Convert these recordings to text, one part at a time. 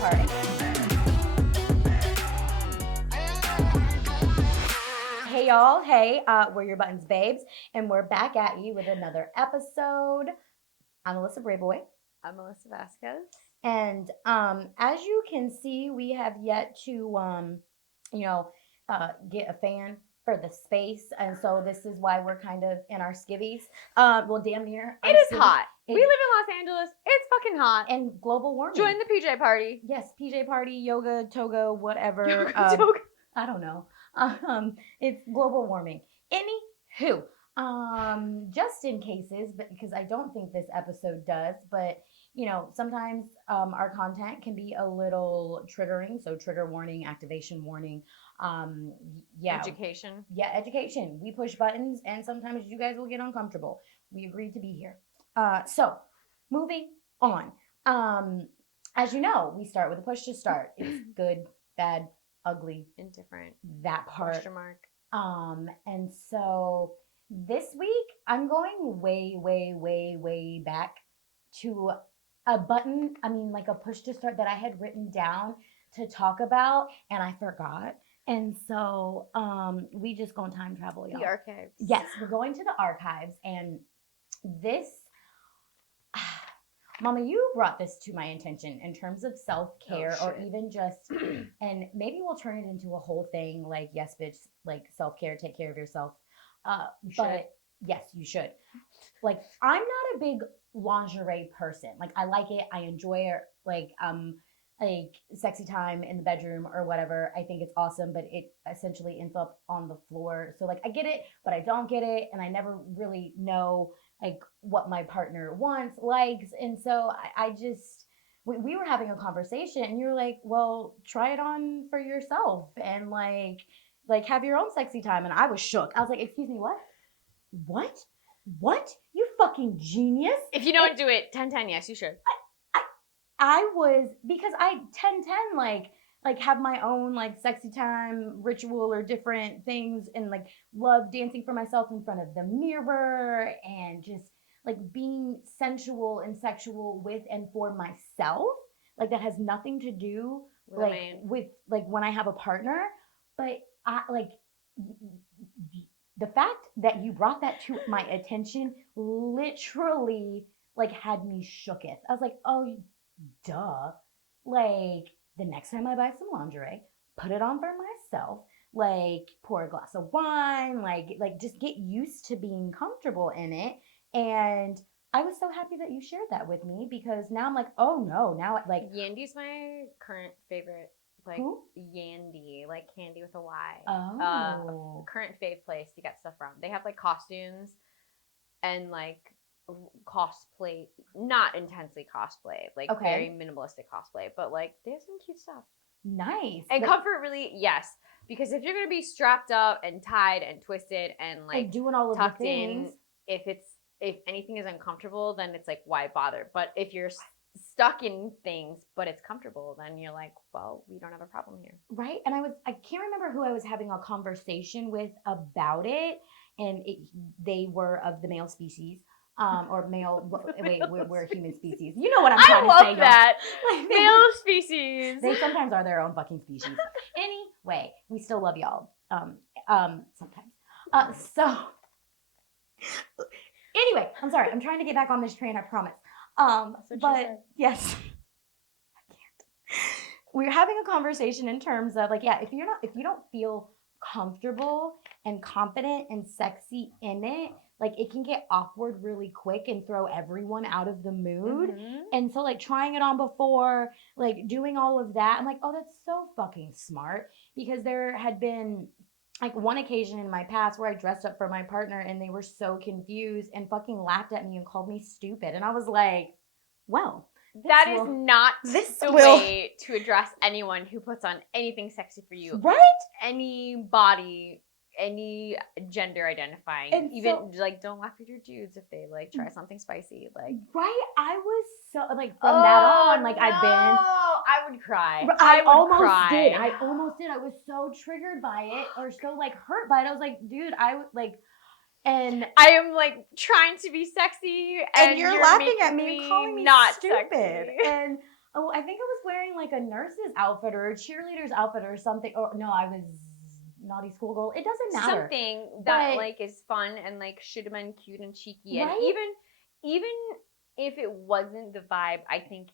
party. Hey y'all, hey, we're your Buttons babes, and we're back at you with another episode. I'm Alyssa Brayboy. I'm Melissa Vasquez. And as you can see, we have yet to, get a fan for the space, and so this is why we're kind of in our skivvies. Well, damn near. It is hot. We live in Los Angeles. It's fucking hot. And global warming. Join the PJ party. Yes, PJ party, yoga, toga, whatever. Toga. I don't know. It's global warming. Anywho, just in cases, but because I don't think this episode does, but sometimes our content can be a little triggering. So trigger warning, activation warning. Education. Yeah, education. We push buttons, and sometimes you guys will get uncomfortable. We agreed to be here. So moving on. As you know, we start with a push to start. It's good, bad, ugly, indifferent, that part. Question mark. And so this week I'm going way back to a button. Like a push to start that I had written down to talk about, and I forgot. And so we just gonna time travel, y'all. The archives. Yes, we're going to the archives, and this. Mama, you brought this to my attention in terms of self-care, or even just, and maybe we'll turn it into a whole thing, like, yes, bitch, like, self-care, take care of yourself. Yes, you should. Like, I'm not a big lingerie person. Like, I like it. I enjoy it. Like sexy time in the bedroom or whatever. I think it's awesome, but it essentially ends up on the floor. So, like, I get it, but I don't get it, and I never really know like what my partner wants, likes. And so I just, we were having a conversation, and you're like, well, try it on for yourself and like have your own sexy time. And I was shook. I was like, excuse me, what? You fucking genius. If you don't do it, 10-10, yes, you should. I was, because I 10-10 like have my own like sexy time ritual or different things, and like love dancing for myself in front of the mirror and just like being sensual and sexual with and for myself. Like that has nothing to do with like when I have a partner. But I like the fact that you brought that to my attention literally like had me shooketh. I was like, oh, duh. Like, the next time I buy some lingerie, put it on for myself, like pour a glass of wine, like just get used to being comfortable in it. And I was so happy that you shared that with me, because now I'm like, oh no, now like Yandy's my current favorite. Like who? Yandy, like candy with a Y. Oh. Current fave place to get stuff from. They have like costumes and like cosplay, not intensely cosplay, like very minimalistic cosplay, but like they have some cute stuff. Nice. And comfort, really, yes, because if you're gonna be strapped up and tied and twisted and like doing all of tucked the things in, if anything is uncomfortable, then it's like, why bother? But if you're stuck in things but it's comfortable, then you're like, well, we don't have a problem here, right? And I can't remember who I was having a conversation with about it, and they were of the male species. Or male, wait, we're human species. You know what I'm trying to say. I love that. Male species. They sometimes are their own fucking species. Anyway, we still love y'all. Sometimes. So, anyway, I'm sorry. I'm trying to get back on this train, I promise. But yes, I can't. We're having a conversation in terms of like, yeah, if you don't feel comfortable and confident and sexy in it, like it can get awkward really quick and throw everyone out of the mood. Mm-hmm. And so like trying it on before, like doing all of that, I'm like, oh, that's so fucking smart. Because there had been like one occasion in my past where I dressed up for my partner and they were so confused and fucking laughed at me and called me stupid. And I was like, well, that is not the way to address anyone who puts on anything sexy for you. Right? Any body, any gender identifying, and even so, like don't laugh at your dudes if they like try something spicy, like right. I was so like from that on, like no. I've been. I would cry. I almost did. I was so triggered by it, or so like hurt by it. I was like, dude, I would like. And I am like trying to be sexy, and you're laughing at me and calling me not stupid. Sexy. And Oh, I think I was wearing like a nurse's outfit or a cheerleader's outfit or something. Or no, I was naughty schoolgirl. It doesn't matter. Something that But like is fun and like should have been cute and cheeky. And right? even if it wasn't the vibe, I think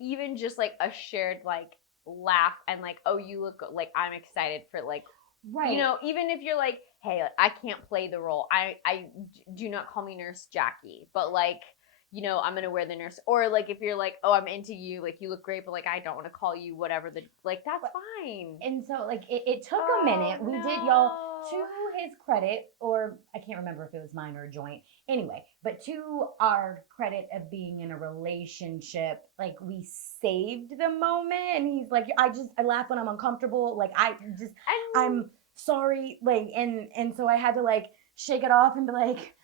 even just like a shared like laugh and like, oh, you look like I'm excited for like, you Right. know, even if you're like, hey, I can't play the role, I do not call me Nurse Jackie, but like, you know, I'm gonna wear the nurse. Or like if you're like, oh, I'm into you, like you look great, but like I don't want to call you whatever, the like that's fine. And so like it took a Oh minute. We did, y'all, to no. his credit, or I can't remember if it was mine or a joint. Anyway, but to our credit of being in a relationship, like we saved the moment. And he's like, I laugh when I'm uncomfortable. Like And I'm sorry. Like and so I had to like shake it off and be like,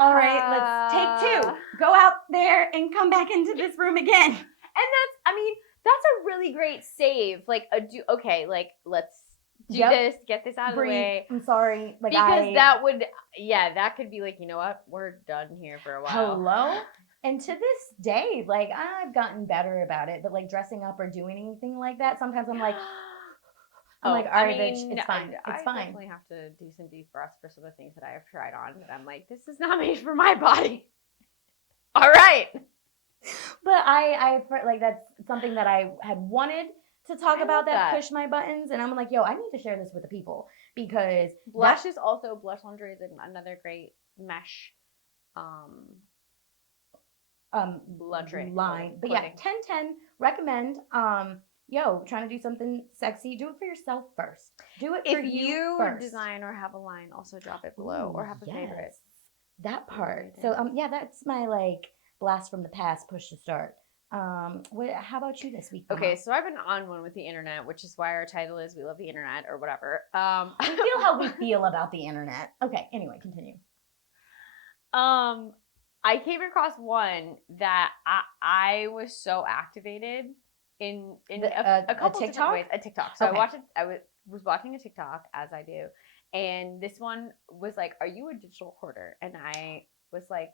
all right, let's take two. Go out there and come back into this room again. And I mean, that's a really great save. Like, okay, like, let's do this, get this out of Breathe. the way. I'm sorry. Like because that would, yeah, that could be like, you know what? We're done here for a while. Hello? And to this day, like, I've gotten better about it, but like dressing up or doing anything like that, sometimes I'm like, all right, bitch, it's fine. It's fine. I definitely have to do some deep breaths for some of the things that I have tried on. That I'm like, this is not made for my body. All right. But I like that's something that I had wanted to talk about that push my buttons, and I'm like, yo, I need to share this with the people because blush is also blush lingerie is another great mesh lingerie line. But yeah, 10-10 recommend. Yo, trying to do something sexy, do it for yourself first. Do it for you first. Design or have a line, also drop it below. Or have a favorite. That part. So yeah, that's my like blast from the past push to start. How about you this week? Okay, so I've been on one with the internet, which is why our title is "We Love the Internet" or whatever. We feel how we feel about the internet. Okay, anyway, continue. I came across one that I was so activated in a couple TikTok? different ways. A TikTok. So okay. I was watching a TikTok, as I do, and this one was like, "Are you a digital hoarder?" And I was like,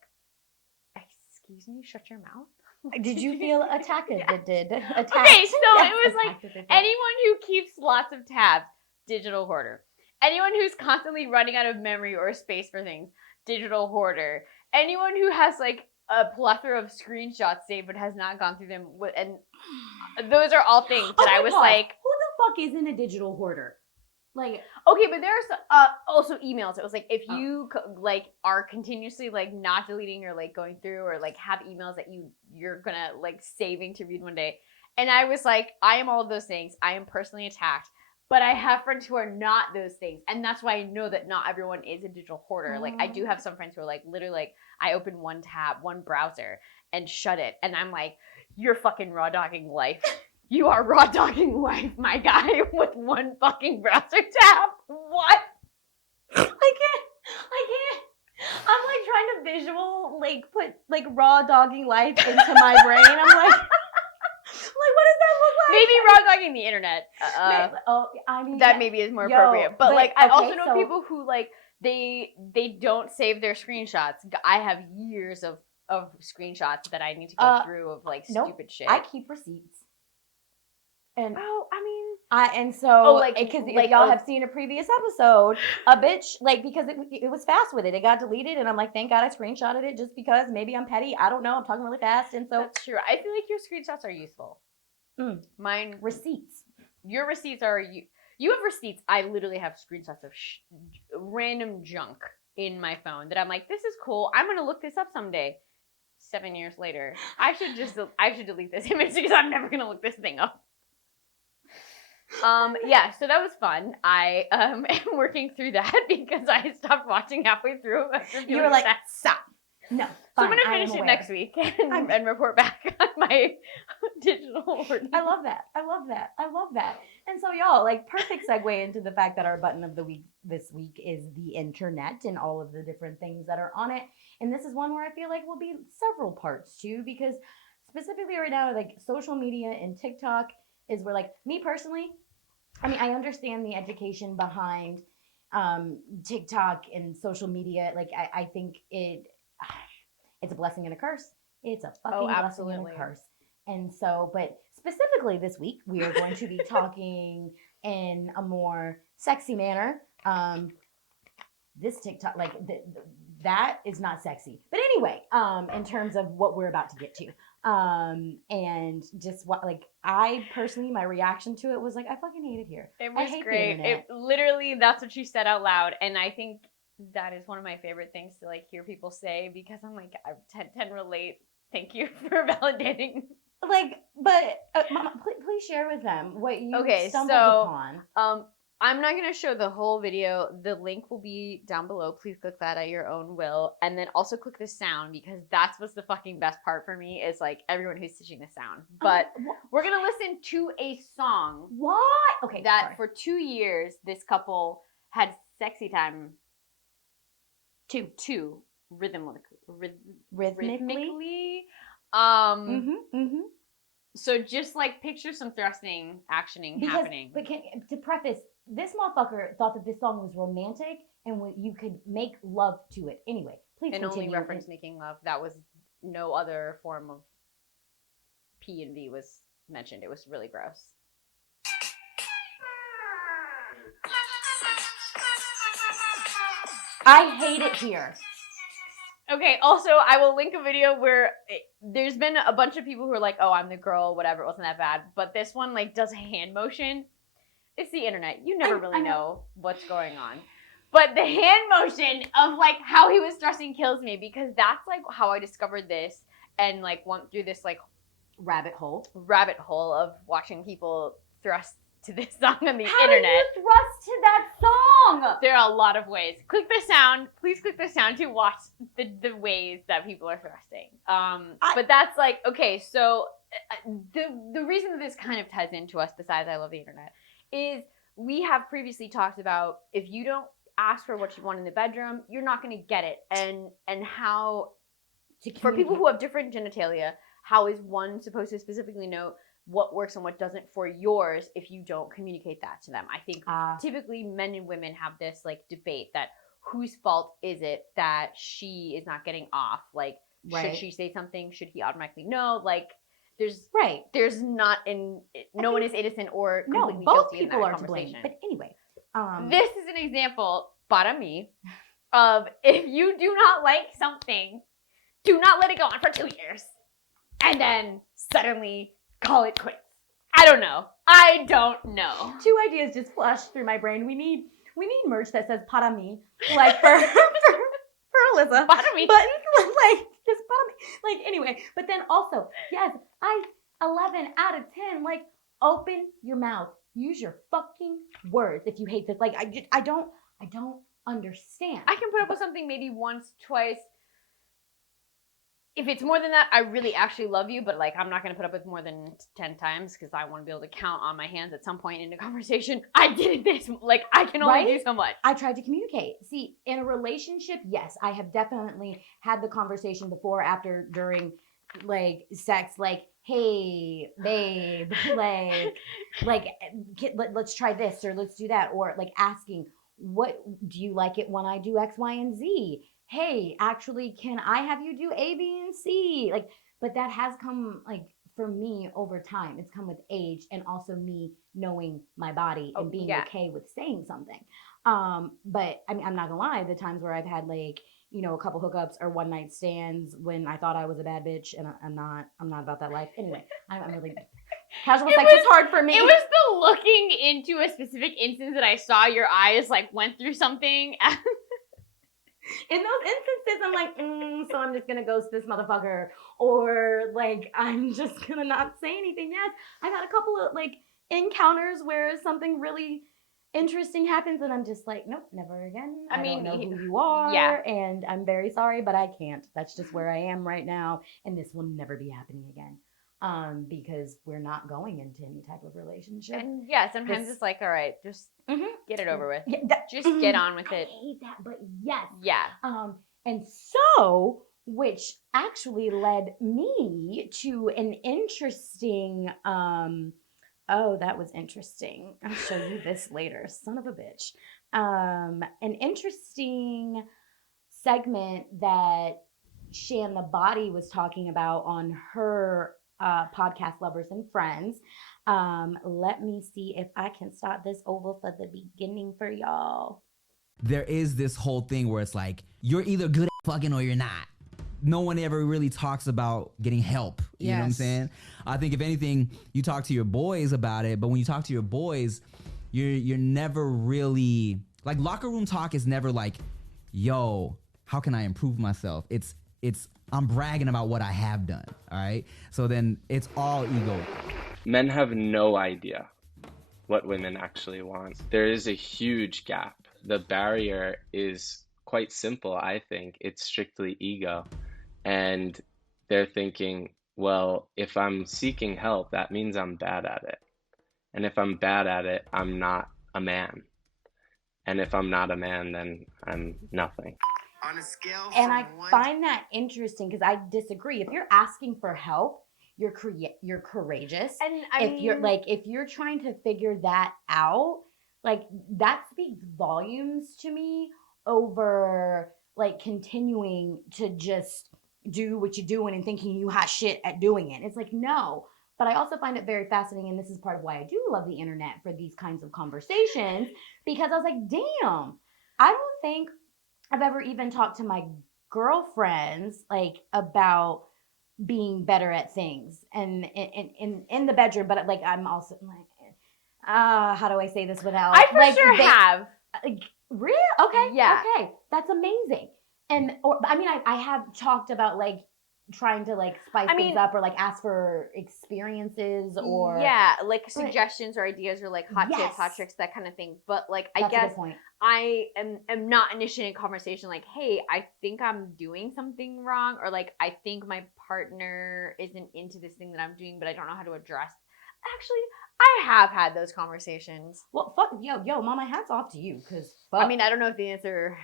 "Excuse me, shut your mouth." Did you feel attacked? Yeah. Okay, so it was like anyone who keeps lots of tabs, digital hoarder. Anyone who's constantly running out of memory or space for things, digital hoarder. Anyone who has like a plethora of screenshots saved but has not gone through them, and those are all things that I was like, who the fuck isn't a digital hoarder? Like, okay, but there's also emails. It was like, if you like are continuously like not deleting or like going through or like have emails that you're gonna like saving to read one day, and I was like, I am all of those things. I am personally attacked, but I have friends who are not those things, and that's why I know that not everyone is a digital hoarder. Like, I do have some friends who are like, literally, like, I open one tab, one browser, and shut it, and I'm like, you're fucking raw dogging life. You are raw dogging life, my guy, with one fucking browser tab. What? I can't. I'm like trying to put like raw dogging life into my brain. I'm like, what does that look like? Maybe raw dogging the internet. I mean, that maybe is more appropriate. But like, I also know people who like they don't save their screenshots. I have years of screenshots that I need to go through of like stupid shit. I keep receipts. And because if y'all have seen a previous episode, a bitch, like, because it was fast with it. It got deleted, and I'm like, thank God I screenshotted it, just because maybe I'm petty. I don't know. I'm talking really fast, and so that's true. I feel like your screenshots are useful. Mine receipts. Your receipts are you have receipts. I literally have screenshots of random junk in my phone that I'm like, this is cool. I'm gonna look this up someday. 7 years later, I should delete this image because I'm never gonna look this thing up. Yeah, so that was fun. I am working through that because I stopped watching halfway through. You were like, stop. No. So I'm going to finish it next week and report back on my digital hoarding. I love that. And so y'all, like, perfect segue into the fact that our button of the week this week is the internet and all of the different things that are on it. And this is one where I feel like will be several parts too, because specifically right now, like, social media and TikTok is where, like, me personally, I mean, I understand the education behind TikTok and social media. Like, I think it's a blessing and a curse. It's a fucking blessing and a curse. And so, but specifically this week, we are going to be talking in a more sexy manner. This TikTok, like that is not sexy. But anyway, in terms of what we're about to get to, and just what, like, I personally, my reaction to it was like, I fucking hate it here. It I was hate great. the internet. It literally, that's what she said out loud, and I think that is one of my favorite things to like hear people say because I'm like, I tend to relate. Thank you for validating. Like, but Mama, please share with them what you Okay, stumbled so upon. I'm not gonna show the whole video. The link will be down below. Please click that at your own will, and then also click the sound because that's what's the fucking best part for me is like everyone who's stitching the sound. But we're gonna listen to a song. What? Okay, that sorry. for 2 years this couple had sexy time. Two rhythmically. So just like picture some thrusting, actioning happening. But to preface, this motherfucker thought that this song was romantic and you could make love to it. Anyway, please and continue. only reference making love. That was no other form of P and V was mentioned. It was really gross. I hate it here. Okay, also, I will link a video where there's been a bunch of people who are like, oh, I'm the girl, whatever, it wasn't that bad. But this one, like, does a hand motion. It's the internet. You never really know what's going on. But the hand motion of, like, how he was thrusting kills me because that's, like, how I discovered this and, like, went through this, like, rabbit hole of watching people thrust to this song on the internet. How do you thrust to that song? There are a lot of ways. Click the sound. Please click the sound to watch the ways that people are thrusting. But that's like, okay, so the reason that this kind of ties into us, besides I love the internet, is we have previously talked about if you don't ask for what you want in the bedroom, you're not going to get it. And how, for people who have different genitalia, how is one supposed to specifically know what works and what doesn't for yours if you don't communicate that to them? I think typically men and women have this like debate that whose fault is it that she is not getting off? Like, should she say something? Should he automatically know? Like, there's not no one is innocent or completely both guilty people in that are conversation. To blame. But anyway, this is an example, para me, of if you do not like something, do not let it go on for 2 years, and then suddenly call it quits. I don't know. Two ideas just flashed through my brain. We need merch that says para me, like for Alyssa. Para me. Buttons, like just para me. Like anyway, but then also, yes, 11 out of 10. Like, open your mouth. Use your fucking words if you hate this. Like, I don't understand. I can put up with something maybe once, twice. If it's more than that, I really actually love you, but like I'm not going to put up with more than 10 times because I want to be able to count on my hands at some point in a conversation. I did this. Like, I can only do so much. I tried to communicate. See, in a relationship, yes, I have definitely had the conversation before, after, during, like, sex, like, hey, babe, let's try this or let's do that, or like asking, what do you like it when I do X, Y, and Z? Hey, actually, can I have you do A, B, and C? Like, but that has come, like, for me over time. It's come with age and also me knowing my body and being okay with saying something. But I mean, I'm not gonna lie, the times where I've had, like, you know, a couple hookups or one night stands when I thought I was a bad bitch, and I'm not about that life. Anyway, I'm really casual sex is hard for me. It was the looking into a specific instance that I saw your eyes like went through something. In those instances, I'm like, so I'm just gonna ghost this motherfucker, or like I'm just gonna not say anything. Yes, I've had a couple of like encounters where something really interesting happens, and I'm just like, nope, never again. I don't know who you are, and I'm very sorry, but I can't. That's just where I am right now, and this will never be happening again. Because we're not going into any type of relationship. And yeah, sometimes it's like, all right, just get it over with. Yeah, just get on with it. I hate that, but yes. Yeah. And so, which actually led me to an interesting, oh, that was interesting. I'll show you this later, son of a bitch. An interesting segment that Shan the Body was talking about on her podcast lovers and friends. Let me see if I can start this over for the beginning for y'all. There is this whole thing where it's like you're either good at fucking or you're not. No one ever really talks about getting help. You know what I'm saying? I think if anything, you talk to your boys about it, but when you talk to your boys, you're never really like locker room talk is never like, yo, how can I improve myself? It's I'm bragging about what I have done. All right. So then it's all ego. Men have no idea what women actually want. There is a huge gap. The barrier is quite simple, I think. It's strictly ego. And they're thinking, well, if I'm seeking help, that means I'm bad at it. And if I'm bad at it, I'm not a man. And if I'm not a man, then I'm nothing. On a scale And I from one find that interesting because I disagree. If you're asking for help, you're courageous. And if you're trying to figure that out, like that speaks volumes to me over like continuing to just do what you're doing and thinking you hot shit at doing it. It's like, no. But I also find it very fascinating, and this is part of why I do love the internet for these kinds of conversations, because I was like, damn, I don't think I've ever even talked to my girlfriends like about being better at things and in the bedroom, but like I'm also like, how do I say this without? I for like, sure have. Real? Okay. Yeah. Okay. That's amazing. And I mean, I have talked about like trying to like spice things up or like ask for experiences or like suggestions or ideas or like hot tips, hot tricks, that kind of thing. But like I that's a guess good point. I am not initiating a conversation like, hey, I think I'm doing something wrong, or like I think my partner isn't into this thing that I'm doing, but I don't know how to address. Actually, I have had those conversations. Well, fuck, yo, mama, hats off to you, because I mean, I don't know if the answer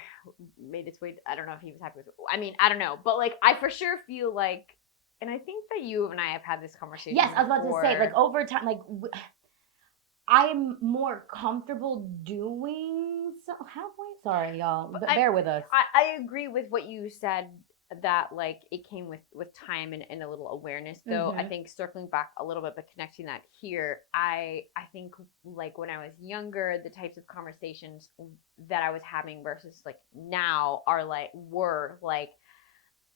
made its way. I don't know if he was happy with it. I mean, I don't know, but like, I for sure feel like, and I think that you and I have had this conversation. Yes, I was about before. to say, like over time, like I'm more comfortable doing. So sorry, y'all, but bear with us. I agree with what you said, that like it came with time and a little awareness, though. I think circling back a little bit but connecting that here, I think like when I was younger, the types of conversations that I was having versus like now were like,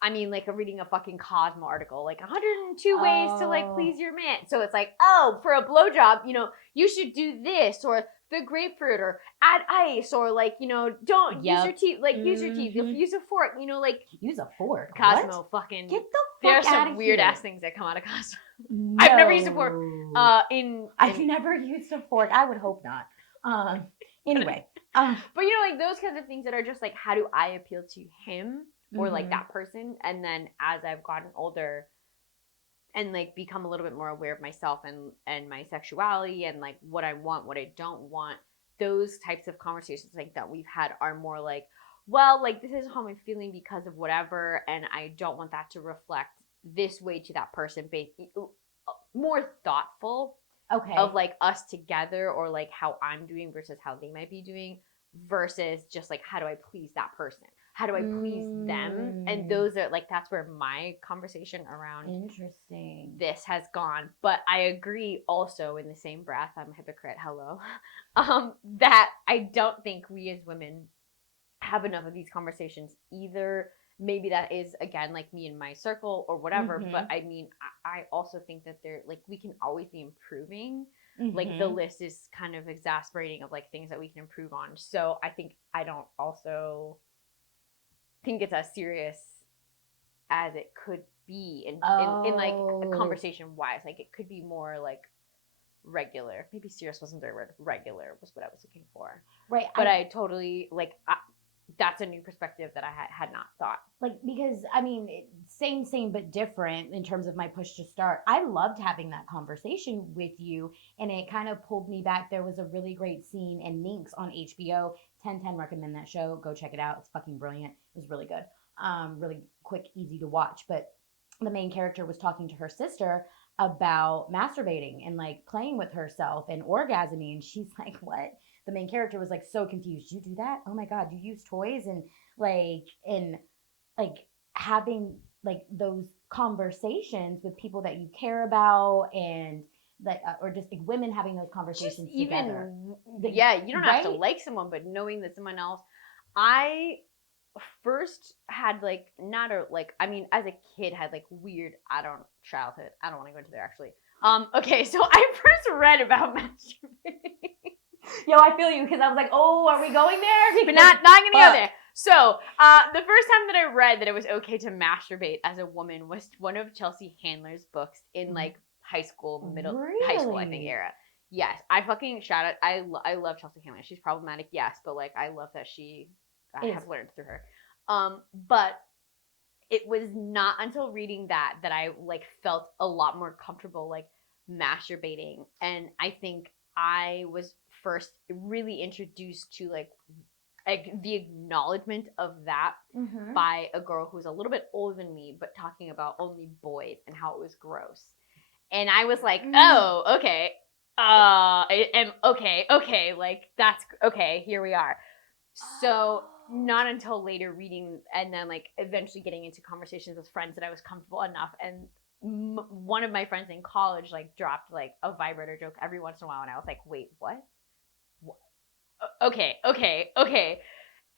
I mean, like reading a fucking Cosmo article, like 102 ways to like please your man. So it's like, oh, for a blowjob, you should do this, or the grapefruit, or add ice, or like, don't use your teeth, like use your teeth, use a fork, like use a fork. Cosmo what? Fucking Get the fuck there's out some of weird here. ass things that come out of Cosmo. No. I've never used a fork. I've never used a fork. I would hope not. Anyway, but like those kinds of things that are just like, how do I appeal to him or like that person? And then as I've gotten older and like become a little bit more aware of myself and my sexuality and like what I want, what I don't want, those types of conversations like that we've had are more like, well, like this is how I'm feeling because of whatever, and I don't want that to reflect this way to that person. More thoughtful, okay, of like us together, or like how I'm doing versus how they might be doing, versus just like, how do I please that person? How do I please them? And those are like, that's where my conversation around interesting this has gone. But I agree also in the same breath, I'm a hypocrite, hello, that I don't think we as women have enough of these conversations either. Maybe that is, again, like me and my circle or whatever, but I mean, I also think that they're like, we can always be improving. Like the list is kind of exasperating of like things that we can improve on. So I think I don't also think it's as serious as it could be in like a conversation wise. Like it could be more like regular. Maybe serious wasn't the right word. Regular was what I was looking for. Right. But I totally like, that's a new perspective that I had not thought. Like, because I mean, same but different in terms of my push to start. I loved having that conversation with you, and it kind of pulled me back. There was a really great scene in Minx on HBO. 1010, recommend that show. Go check it out. It's fucking brilliant. It was really good. Really quick, easy to watch. But the main character was talking to her sister about masturbating and like playing with herself and orgasming, and she's like, what? The main character was like so confused. You do that? Oh my god, you use toys and like having like those conversations with people that you care about, and like or just like women having those Just conversations even, together. yeah, you don't have to Right? like someone, but knowing that someone else. I first had like not a like I mean as a kid had like weird childhood. I don't want to go into there actually. Okay, so I first read about masturbating. Yo, I feel you because I was like, oh, are we going there? But not gonna go there. So the first time that I read that it was okay to masturbate as a woman was one of Chelsea Handler's books in like high school, high school I think Really? era. Yes, I fucking shout out. I love Chelsea Handler. She's problematic, yes, but like I love that I Is have learned through her. But it was not until reading that I like felt a lot more comfortable like masturbating, and I think I was first really introduced to like the acknowledgement of that by a girl who was a little bit older than me, but talking about only boys and how it was gross. And I was like, oh, okay. Okay, like that's okay, here we are. So not until later reading and then like eventually getting into conversations with friends that I was comfortable enough, and one of my friends in college like dropped like a vibrator joke every once in a while, and I was like, wait, what? Okay.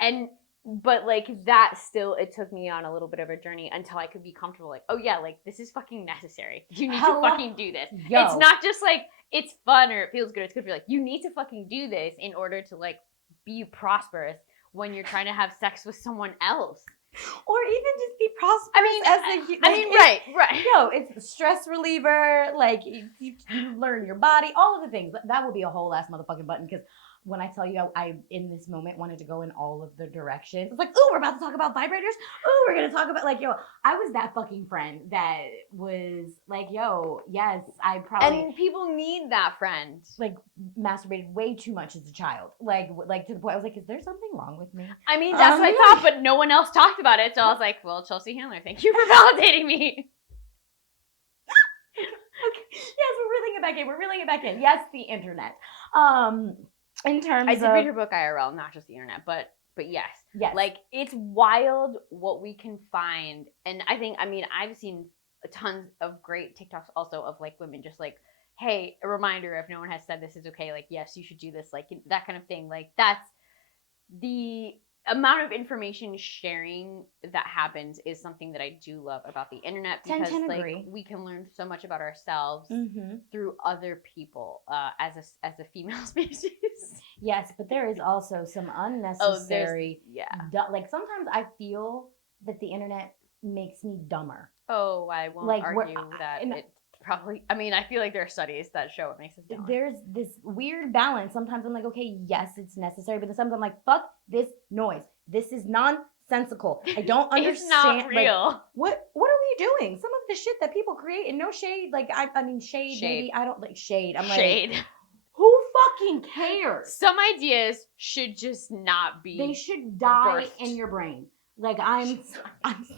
And but like that still it took me on a little bit of a journey until I could be comfortable like, oh yeah, like this is fucking necessary. You need to fucking do this. Yo. It's not just like it's fun or it feels good. It's good for like you need to fucking do this in order to like be prosperous when you're trying to have sex with someone else. Or even just be prosperous Right. Yo, it's a stress reliever. Like you learn your body, all of the things. That will be a whole ass motherfucking button because when I tell you I in this moment wanted to go in all of the directions. It's like, oh, we're about to talk about vibrators. Oh, we're gonna talk about like, yo, I was that fucking friend that was like, yo, yes, I probably and people need that friend. like masturbated way too much as a child. Like to the point I was like, is there something wrong with me? I mean, that's what I thought, but no one else talked about it. So I was like, well, Chelsea Handler, thank you for validating me. Okay. Yes, we're reeling it back in. Yes, the internet. In terms I did read her book IRL, not just the internet, but yes. Yes. Like it's wild what we can find. And I think I've seen tons of great TikToks also of like women just like, hey, a reminder if no one has said this is okay, like yes, you should do this, like that kind of thing. Like that's the amount of information sharing that happens is something that I do love about the internet because like agree. we can learn so much about ourselves through other people as a female species. Yes, but there is also some unnecessary like sometimes I feel that the internet makes me dumber. Oh, I won't like, argue that it probably I feel like there are studies that show it makes us dumber. There's this weird balance. Sometimes I'm like, okay, yes, it's necessary, but then sometimes I'm like, fuck this noise. This is nonsensical. I don't understand. It's not real. Like, what are we doing? Some of the shit that people create, and no shade. Like I mean shade. Maybe I don't like shade. I'm shade. Like, who fucking cares? Some ideas should just not be. They should die birthed. In your brain. Like I'm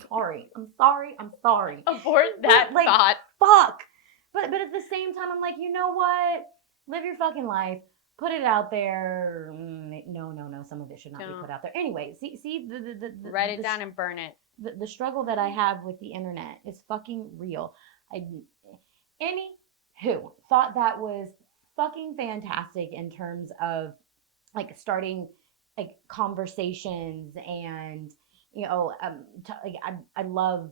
sorry. Abort that like, thought. Fuck. But at the same time, I'm like, you know what? Live your fucking life. Put it out there. No. Some of it should not be put out there. Anyway, see the write it down and burn it. The struggle that I have with the internet is fucking real. Anywho, thought that was fucking fantastic in terms of like starting like conversations and I love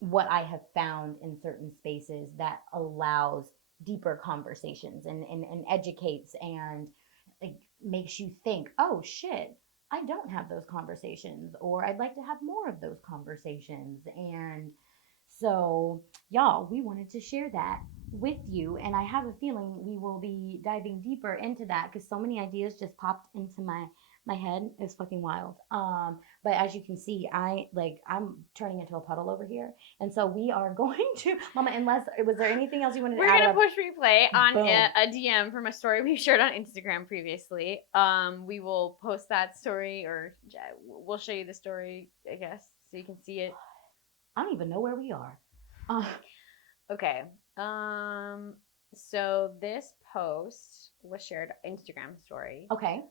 what I have found in certain spaces that allows deeper conversations and educates and like makes you think, oh shit, I don't have those conversations, or I'd like to have more of those conversations. And so y'all, we wanted to share that with you, and I have a feeling we will be diving deeper into that because so many ideas just popped into my head. Is fucking wild. But as you can see, I'm turning into a puddle over here, and so we are going to Mama. Unless was there anything else you wanted to add? We're gonna push replay on a DM from a story we shared on Instagram previously. We will post that story, or we'll show you the story, I guess, so you can see it. I don't even know where we are. Okay. So this post was shared Instagram story. Okay.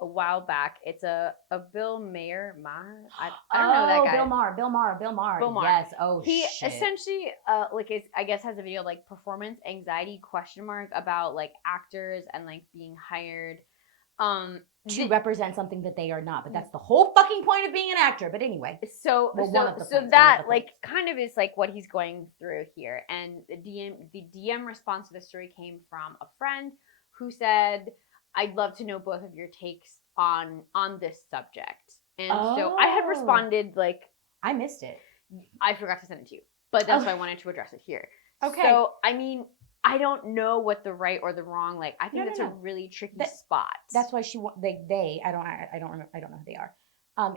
a while back. It's a Bill Maher. I don't know that guy. Bill Maher. Bill Maher. Yes. Oh He shit. essentially like is I guess has a video like performance anxiety question mark about like actors and like being hired to represent something that they are not, but that's the whole fucking point of being an actor. But anyway, so that like kind of is like what he's going through here. And the DM response to the story came from a friend who said, "I'd love to know both of your takes on this subject." And so I had responded like, I missed it. I forgot to send it to you, but that's why I wanted to address it here. Okay. So I mean, I don't know what the right or the wrong. Like, I think that's a really tricky spot. That's why they. I don't remember. I don't know who they are.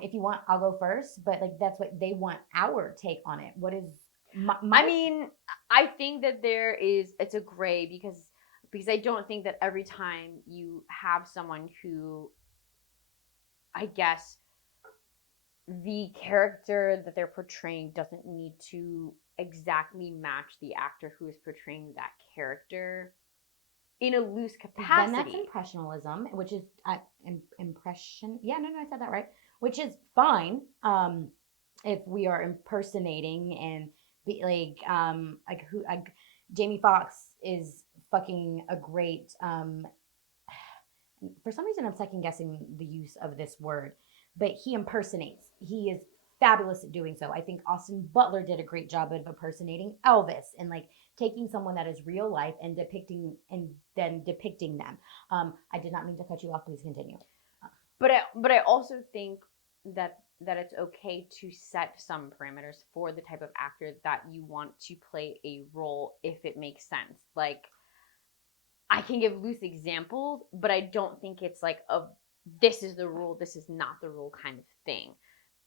If you want, I'll go first. But like, that's what they want. Our take on it. What is I mean, I think that it's a gray because I don't think that every time you have someone who, I guess, the character that they're portraying doesn't need to exactly match the actor who is portraying that character in a loose capacity. Then that's impressionism, which is impression. Yeah, no, I said that right. Which is fine. If we are impersonating and be like Jamie Foxx is fucking a great. For some reason, I'm second guessing the use of this word, but he impersonates. He is fabulous at doing so. I think Austin Butler did a great job of impersonating Elvis and like taking someone that is real life and depicting them. I did not mean to cut you off. Please continue. But I also think that it's okay to set some parameters for the type of actor that you want to play a role if it makes sense. Like, I can give loose examples, but I don't think it's like this is the rule, this is not the rule kind of thing.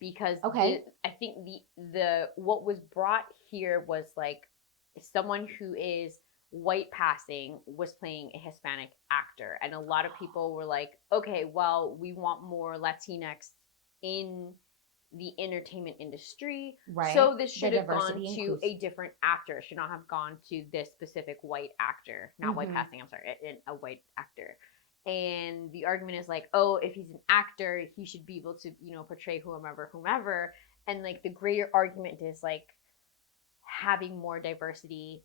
Because I think the what was brought here was like someone who is white passing was playing a Hispanic actor, and a lot of people were like, okay, well, we want more Latinx in the entertainment industry, right? So this should have gone to a different actor. It should not have gone to this specific white actor, not white passing. I'm sorry, a white actor. And the argument is like, oh, if he's an actor, he should be able to, portray whomever. And like the greater argument is like having more diversity,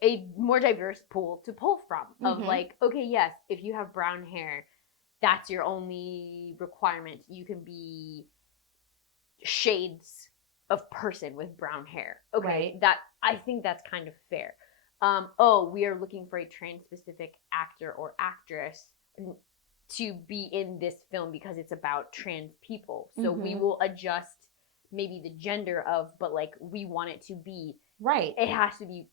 a more diverse pool to pull from. Of like, okay, yes, if you have brown hair, that's your only requirement. You can be shades of person with brown hair. Okay, right. That I think that's kind of fair. We are looking for a trans-specific actor or actress to be in this film because it's about trans people. So we will adjust maybe the gender of, but like we want it to be right. It has to be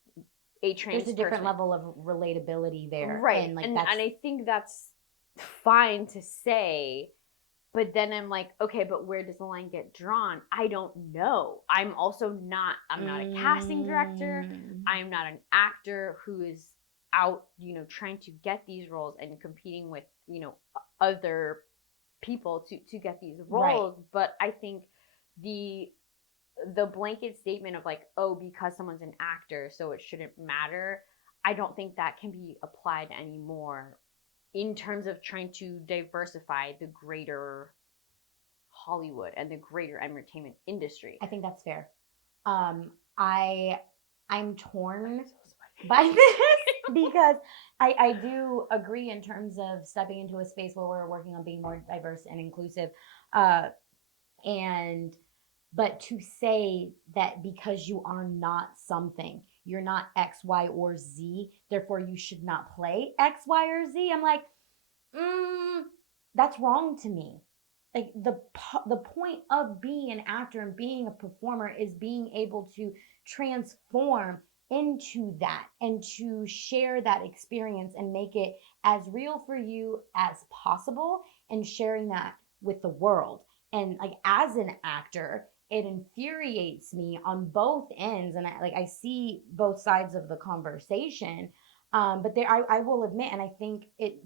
a trans. There's a different level of relatability there, right? And I think that's fine to say. But then I'm like, okay, but where does the line get drawn? I don't know. I'm not a casting director. I'm not an actor who is out, trying to get these roles and competing with, other people to get these roles. Right. But I think the blanket statement of like, oh, because someone's an actor, so it shouldn't matter. I don't think that can be applied anymore in terms of trying to diversify the greater Hollywood and the greater entertainment industry. I think that's fair. I'm torn by this because I do agree in terms of stepping into a space where we're working on being more diverse and inclusive. But to say that because you are not something, you're not X, Y, or Z, therefore you should not play X, Y, or Z. I'm like, that's wrong to me. Like the point of being an actor and being a performer is being able to transform into that and to share that experience and make it as real for you as possible and sharing that with the world. And like as an actor, it infuriates me on both ends, and I see both sides of the conversation. But I will admit, and I think it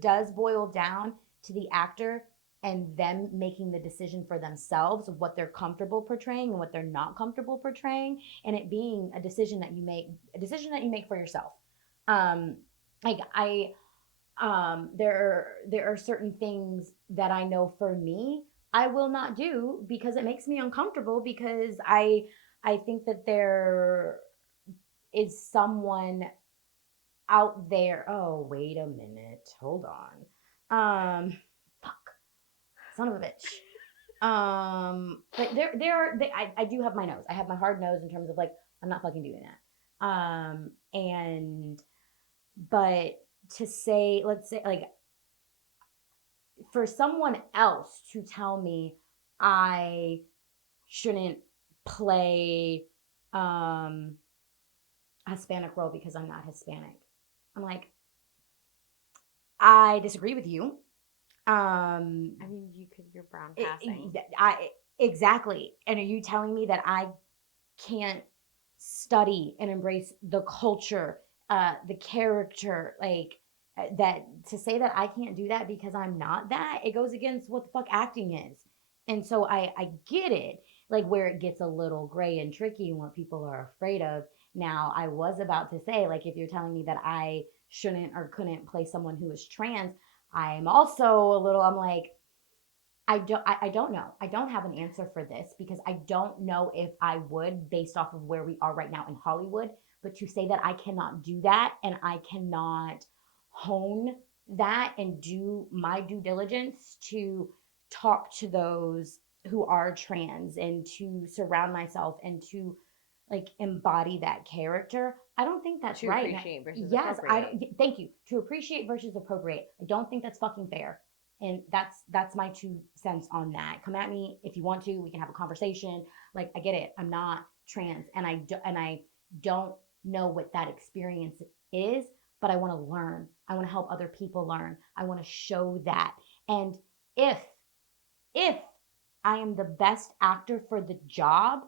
does boil down to the actor and them making the decision for themselves of what they're comfortable portraying and what they're not comfortable portraying, and it being a decision that you make for yourself. there are certain things that I know for me I will not do because it makes me uncomfortable because I think that there is someone out there. Oh, wait a minute. Hold on. Fuck. Son of a bitch. But I do have my nose. I have my hard nose in terms of like I'm not fucking doing that. And but to say, let's say like for someone else to tell me I shouldn't play um a Hispanic role because I'm not Hispanic. I'm like, I disagree with you. I mean, you're brown It, passing. I exactly. And are you telling me that I can't study and embrace the culture, the character, like that to say that I can't do that because I'm not that, it goes against what the fuck acting is. And so I get it, like where it gets a little gray and tricky and what people are afraid of. Now, I was about to say, like, if you're telling me that I shouldn't or couldn't play someone who is trans, I'm also a little, I'm like, I don't know. I don't have an answer for this because I don't know if I would based off of where we are right now in Hollywood. But to say that I cannot do that and I cannot hone that and do my due diligence to talk to those who are trans and to surround myself and to like embody that character. I don't think that's To right. appreciate versus Yes, I appropriate. don't, thank you. To appreciate versus appropriate. I don't think that's fucking fair. And that's my 2 cents on that. Come at me if you want to. We can have a conversation. Like I get it. I'm not trans, and I don't know what that experience is, but I want to learn. I want to help other people learn. I want to show that. And if if I am the best actor for the job,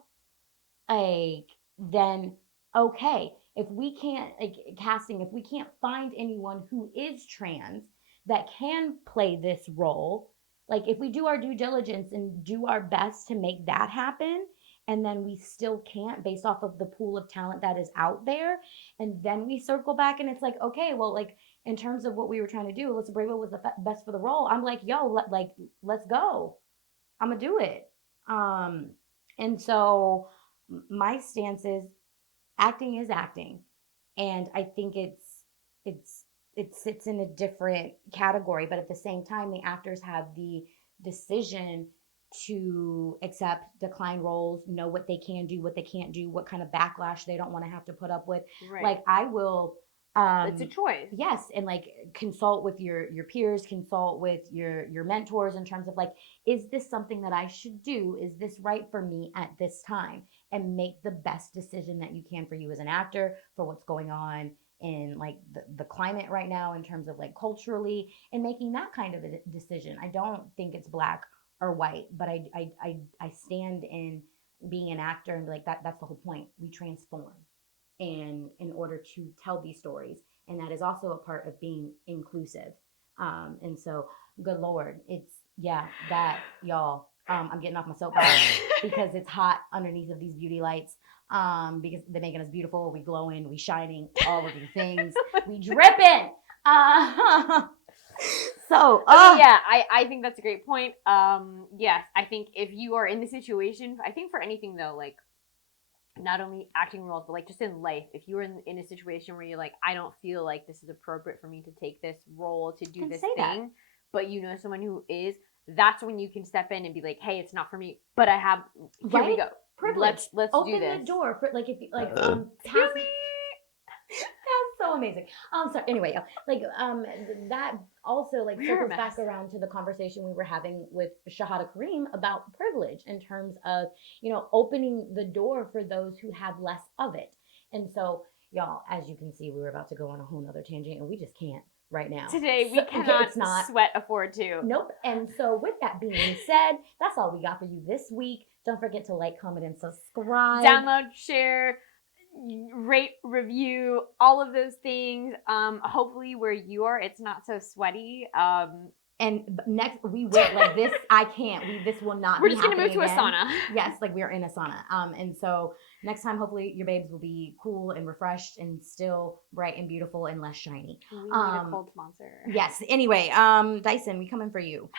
like then okay, if we can't like casting, if we can't find anyone who is trans that can play this role, like if we do our due diligence and do our best to make that happen, and then we still can't based off of the pool of talent that is out there, and then we circle back and it's like okay, well, like in terms of what we were trying to do, Alyssa Bravo was the best for the role. I'm like, yo, let's go. I'm gonna do it. um and so my stance is acting is acting, and I think it's it sits in a different category, but at the same time the actors have the decision to accept, decline roles, know what they can do, what they can't do, what kind of backlash they don't want to have to put up with. Right. Like I will It's a choice. yes, and like consult with your peers, consult with your mentors in terms of like, is this something that I should do, is this right for me at this time, and make the best decision that you can for you as an actor, for what's going on in like the climate right now in terms of like culturally, and making that kind of a decision. I don't think it's black or white, but I stand in being an actor and be like that's the whole point. We transform and in order to tell these stories, and that is also a part of being inclusive. And so good lord, it's yeah, that y'all, I'm getting off my soapbox because it's hot underneath of these beauty lights, because they're making us beautiful, we glowing, we shining, all of these things, we dripping. So Yeah, I think that's a great point. Yes, I think if you are in the situation, I think for anything though, like not only acting roles, but like just in life, if you're in a situation where you're like, I don't feel like this is appropriate for me to take this role, to do then this say that. thing, but you know someone who is, that's when you can step in and be like, hey, it's not for me, but I have, here we Right? go. Privilege. Let's Open do this. the door for like if you like Excuse pass. me. That's so amazing. So anyway, like that also like We're a circles mess. back around to the conversation we were having with Shahada Kareem about privilege in terms of, you know, opening the door for those who have less of it. And so, y'all, as you can see, we were about to go on a whole nother tangent, and we just can't right now. Today we So, cannot it's not sweat afford to. Nope. And so, with that being said, that's all we got for you this week. Don't forget to like, comment, and subscribe. Download, share, rate, review, all of those things. Hopefully where you are, it's not so sweaty. next we will like this. I can't. This will not. We're be just gonna move happening to a again. sauna. Yes, like we're in a sauna. And so next time, hopefully, your babes will be cool and refreshed and still bright and beautiful and less shiny. We need a cold sponsor. Yes. Anyway, Dyson, we coming for you.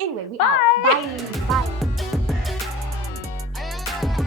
Anyway, we Bye. out. Bye. Bye.